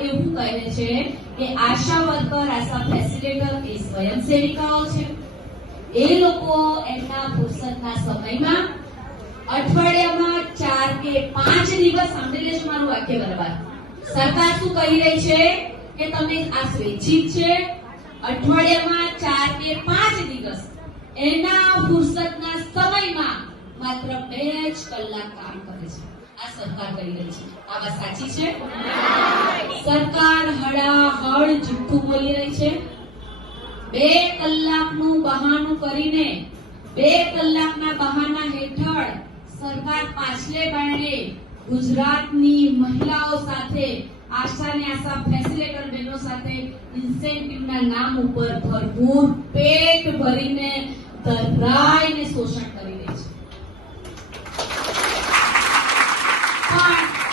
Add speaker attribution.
Speaker 1: એવું કહે છે કે આશા વર્કર, આશા ફેસિલિટેટર એ સ્વયંસેવિકાઓ છે. એ લોકો એમના ફુરસદના સમયમાં અઠવાડિયામાં ચાર કે પાંચ દિવસ સાંભળી લેજો મારું વાક્ય બરાબર સરકાર શું કહી રહી છે? કે તમે આ સ્વૈચ્છિક છે. અઠવાડિયામાં ચાર કે પાંચ દિવસ એના ફુરસદના સમયમાં માત્ર બે જ કલાક કામ કરે છે. આ સરકાર કરી રહી છે. આ વાત સાચી છે? સરકાર હળાહળ જુઠ્ઠું બોલી રહી છે. બે કલાકનું બહાનું કરીને, બે કલાકના બહાના હેઠળ સરકાર પાછલે બારણે ગુજરાતની મહિલાઓ સાથે, આશાને આશા ફેસિલેટર બહેનો સાથે ઇન્સેન્ટિવના નામ ઉપર ભરપૂર પેટ ભરીને ધરાઈને શોષણ કરી રહી છે. પણ